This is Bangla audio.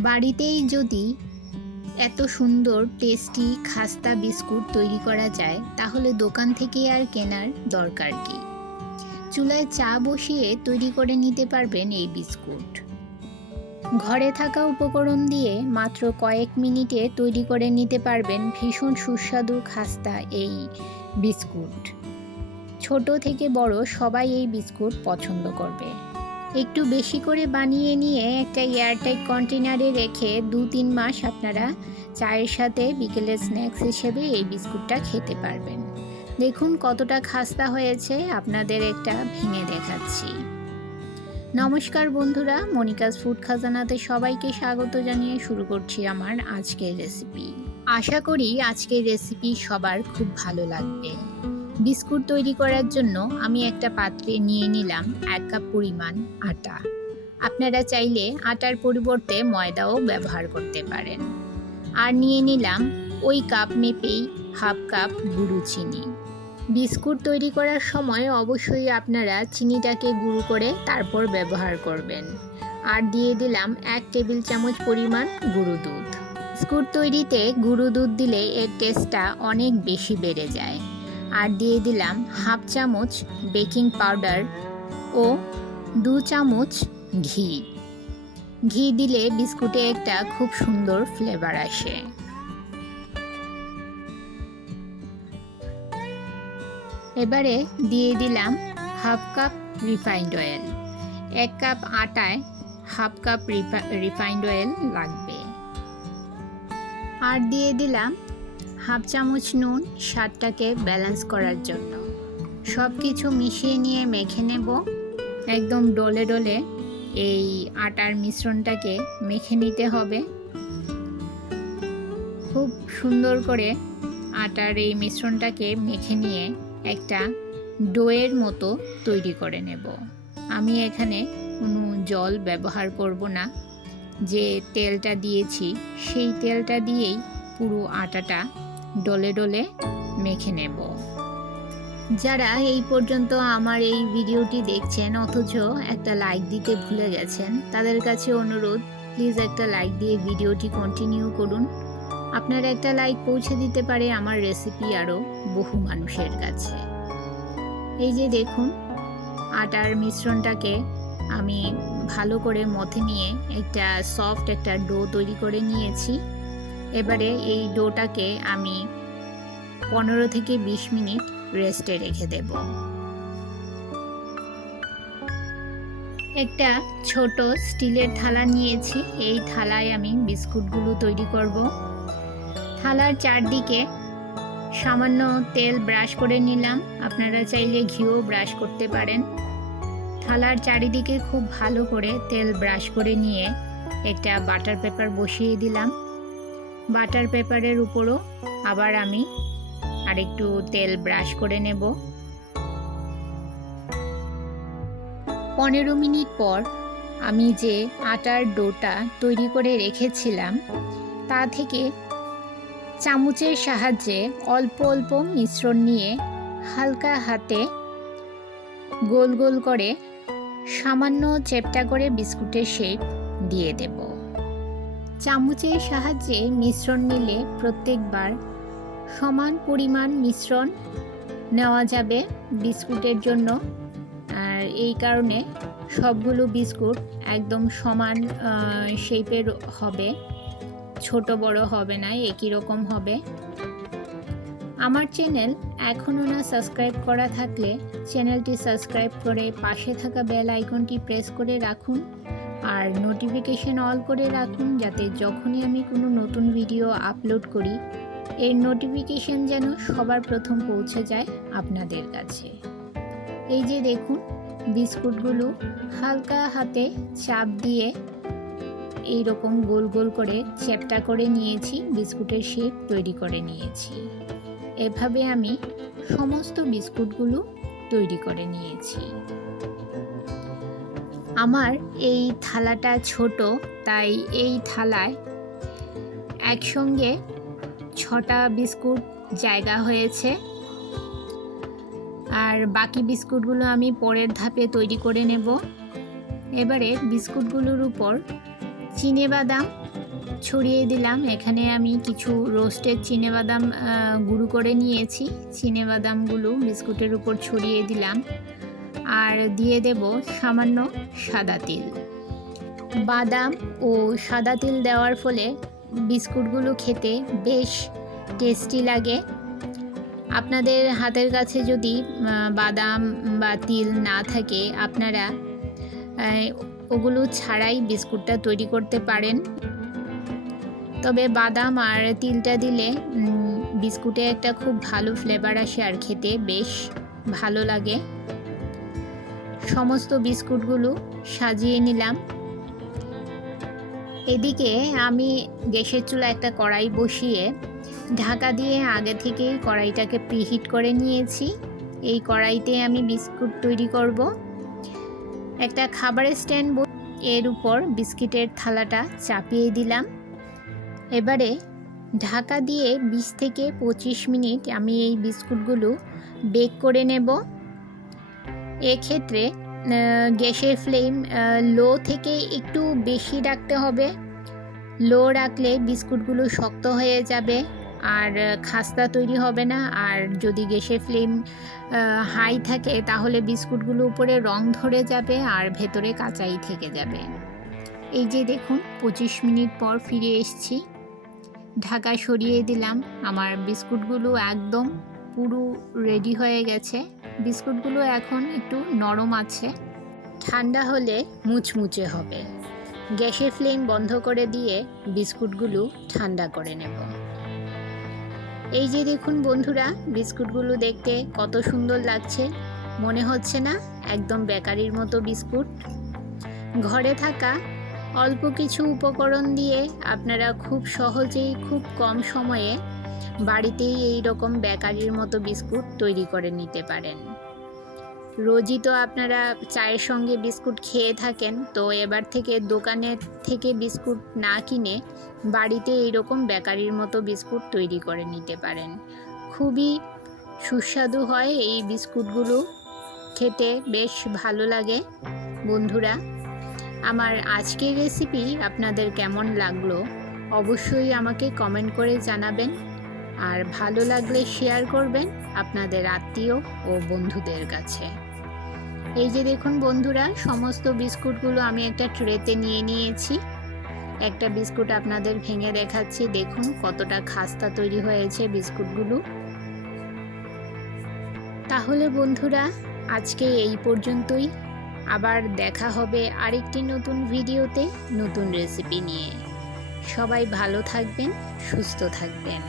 বাড়িতেই যদি এত সুন্দর টেস্টি খাস্তা বিস্কুট তৈরি করা যায় তাহলে দোকান থেকে আর কেনার দরকার কি। চুলায় চা বসিয়ে তৈরি করে নিতে পারবেন এই বিস্কুট। ঘরে থাকা উপকরণ দিয়ে মাত্র কয়েক মিনিটে তৈরি করে নিতে পারবেন ভীষণ সুস্বাদু খাস্তা এই বিস্কুট। ছোট থেকে বড় সবাই এই বিস্কুট পছন্দ করবে। একটু বেশি করে বানিয়ে নিয়ে একটা এয়ারটাইট কন্টেনারে রেখে 2-3 মাস আপনারা চায়ের সাথে বিকেলের স্ন্যাক্স হিসেবে এই বিস্কুটটা খেতে পারবেন। দেখুন কতটা খাস্তা হয়েছে, আপনাদের একটা ভেঙে দেখাচ্ছি। নমস্কার বন্ধুরা, মনিকাস ফুড খাজানাতে সবাইকে স্বাগত জানিয়ে শুরু করছি আমার আজকের রেসিপি। আশা করি আজকের রেসিপি সবার খুব ভালো লাগবে। বিস্কুট তৈরি করার জন্য আমি একটা পাত্রে নিয়ে নিলাম 1 কাপ পরিমাণ আটা। আপনারা চাইলে আটার পরিবর্তে ময়দাও ব্যবহার করতে পারেন। আর নিয়ে নিলাম ওই কাপ মেপেই 1/2 কাপ গুঁড়ো চিনি। বিস্কুট তৈরি করার সময় অবশ্যই আপনারা চিনিটাকে গুঁড়ো করে তারপর ব্যবহার করবেন। আর দিয়ে দিলাম 1 টেবিল চামচ পরিমাণ গুঁড়ো দুধ। বিস্কুট তৈরিতে গুঁড়ো দুধ দিলে এর টেস্টটা অনেক বেশি বেড়ে যায়। আর দিয়ে দিলাম 1/2 চামচ বেকিং পাউডার ও 2 চামচ ঘি। ঘি দিলে বিস্কুটে একটা খুব সুন্দর ফ্লেভার আসে। এবারে দিয়ে দিলাম 1/2 কাপ রিফাইন্ড অয়েল। 1 কাপ আটায় 1/2 কাপ রিফাইন্ড অয়েল লাগবে। আর দিয়ে দিলাম 1/2 চামচ নুন স্বাদটাকে ব্যালেন্স করার জন্য। সব কিছু মিশিয়ে নিয়ে মেখে নেব। একদম ডলে ডলে এই আটার মিশ্রণটাকে মেখে নিতে হবে। খুব সুন্দর করে আটার এই মিশ্রণটাকে মেখে নিয়ে একটা ডোয়ের মতো তৈরি করে নেব। আমি এখানে কোনো জল ব্যবহার করব না। যে তেলটা দিয়েছি সেই তেলটা দিয়েই পুরো আটাটা ডলে ডলে মেখে নেব। যারা এই পর্যন্ত আমার এই ভিডিওটি দেখছেন অথচ একটা লাইক দিতে ভুলে গেছেন, তাদের কাছে অনুরোধ, প্লিজ একটা লাইক দিয়ে ভিডিওটি কন্টিনিউ করুন। আপনার একটা লাইক পৌঁছে দিতে পারে আমার রেসিপি আরও বহু মানুষের কাছে। এই যে দেখুন আটার মিশ্রণটাকে আমি ভালো করে মথে নিয়ে একটা সফট একটা ডো তৈরি করে নিয়েছি। এবারে এই ডোটাকে আমি 15 থেকে 20 মিনিট রেস্টে রেখে দেব। একটা ছোট স্টিলের থালা নিয়েছি, এই থালায় আমি বিস্কুটগুলো তৈরি করব। থালার চারদিকে সামান্য তেল ব্রাশ করে নিলাম, আপনারা চাইলে ঘিও ব্রাশ করতে পারেন। থালার চারিদিকে খুব ভালো করে তেল ব্রাশ করে নিয়ে একটা বাটার পেপার বসিয়ে দিলাম। বাটার পেপারের উপরও আবার আমি আরেকটু তেল ব্রাশ করে নেব। 15 মিনিট পর আমি যে আটার ডোটা তৈরি করে রেখেছিলাম তা থেকে চামচের সাহায্যে অল্প অল্প মিশ্রণ নিয়ে হালকা হাতে গোল গোল করে সামান্য চেপটা করে বিস্কুটের শেপ দিয়ে দেব। চামচের সাহায্যে মিশ্রণ নিলে প্রত্যেকবার সমান পরিমাণ মিশ্রণ নেওয়া যাবে বিস্কুটের জন্য। আর এই কারণে সবগুলো বিস্কুট একদম সমান শেপের হবে, ছোট বড় হবে না, একই রকম হবে। আমার চ্যানেল এখনও না সাবস্ক্রাইব করা থাকলে চ্যানেলটি সাবস্ক্রাইব করে পাশে থাকা বেল আইকনটি প্রেস করে রাখুন আর নোটিফিকেশন অল করে রাখুন, যাতে যখনই আমি কোনো নতুন ভিডিও আপলোড করি এর নোটিফিকেশন যেন সবার প্রথম পৌঁছে যায় আপনাদের কাছে। এই যে দেখুন বিস্কুটগুলো হালকা হাতে চাপ দিয়ে এই রকম গোল গোল করে চ্যাপ্টা করে নিয়েছি, বিস্কুটের শেপ তৈরি করে নিয়েছি। এভাবে আমি সমস্ত বিস্কুটগুলো তৈরি করে নিয়েছি। আমার এই থালাটা ছোট, তাই এই থালায় একসঙ্গে 6টা বিস্কুট জায়গা হয়েছে। আর বাকি বিস্কুটগুলো আমি পরের ধাপে তৈরি করে নেব। এবারে বিস্কুটগুলোর উপর চিনেবাদাম ছড়িয়ে দিলাম। এখানে আমি কিছু রোস্টেড চিনেবাদাম গুঁড়ো করে নিয়েছি। চিনেবাদামগুলো বিস্কুটের উপর ছড়িয়ে দিলাম আর দিয়ে দেব সামান্য সাদা তিল। বাদাম ও সাদা তিল দেওয়ার ফলে বিস্কুটগুলো খেতে বেশ টেস্টি লাগে। আপনাদের হাতের কাছে যদি বাদাম বা তিল না থাকে, আপনারা ওগুলো ছাড়াই বিস্কুটটা তৈরি করতে পারেন। তবে বাদাম আর তিলটা দিলে বিস্কুটে একটা খুব ভালো ফ্লেভার আসে আর খেতে বেশ ভালো লাগে। সমস্ত বিস্কুটগুলো সাজিয়ে নিলাম। এদিকে আমি গ্যাসের চুলা একটা কড়াই বসিয়ে ঢাকা দিয়ে আগে থেকেই কড়াইটাকে প্রিহিট করে নিয়েছি। এই কড়াইতে আমি বিস্কুট তৈরি করব। একটা খাবারের স্ট্যান্ড এর উপর বিস্কিটের থালাটা চাপিয়ে দিলাম। এবারে ঢাকা দিয়ে 20 থেকে 25 মিনিট আমি এই বিস্কুটগুলো বেক করে নেব। এক্ষেত্রে গ্যাসের ফ্লেম লো থেকে একটু বেশি রাখতে হবে। লো রাখলে বিস্কুটগুলো শক্ত হয়ে যাবে আর খাস্তা তৈরি হবে না। আর যদি গ্যাসের ফ্লেম হাই থাকে তাহলে বিস্কুটগুলো উপরে রং ধরে যাবে আর ভেতরে কাঁচাই থেকে যাবে। এই যে দেখুন 25 মিনিট পর ফিরে এসেছি। ঢাকা সরিয়ে দিলাম। আমার বিস্কুটগুলো একদম পুরো রেডি হয়ে গেছে। বিস্কুটগুলো এখন একটু নরম আছে, ঠান্ডা হলে মুচমুচে হবে। গ্যাসের ফ্লেম বন্ধ করে দিয়ে বিস্কুটগুলো ঠান্ডা করে নেব। এই যে দেখুন বন্ধুরা, বিস্কুটগুলো দেখতে কত সুন্দর লাগছে, মনে হচ্ছে না একদম বেকারির মতো বিস্কুট। ঘরে থাকা অল্প কিছু উপকরণ দিয়ে আপনারা খুব সহজেই খুব কম সময়ে বাড়িতেই এই রকম বেকারির মতো বিস্কুট তৈরি করে নিতে পারেন। রোজই তো আপনারা চায়ের সঙ্গে বিস্কুট খেয়ে থাকেন, তো এবার থেকে দোকানের থেকে বিস্কুট না কিনে বাড়িতে এইরকম বেকারির মতো বিস্কুট তৈরি করে নিতে পারেন। খুবই সুস্বাদু হয় এই বিস্কুটগুলো, খেতে বেশ ভালো লাগে। বন্ধুরা, আমার আজকের রেসিপি আপনাদের কেমন লাগলো অবশ্যই আমাকে কমেন্ট করে জানাবেন, আর ভালো লাগলে শেয়ার করবেন আপনাদের আত্মীয় ও বন্ধুদের কাছে। এই যে দেখুন বন্ধুরা, সমস্ত বিস্কুটগুলো আমি একটা ট্রেতে নিয়ে নিয়েছি। একটা বিস্কুট আপনাদের ভেঙে দেখাচ্ছি, দেখুন কতটা খাস্তা তৈরি হয়েছে বিস্কুটগুলো। তাহলে বন্ধুরা, আজকে এই পর্যন্তই। আবার দেখা হবে আরেকটি নতুন ভিডিওতে নতুন রেসিপি নিয়ে। সবাই ভালো থাকবেন, সুস্থ থাকবেন।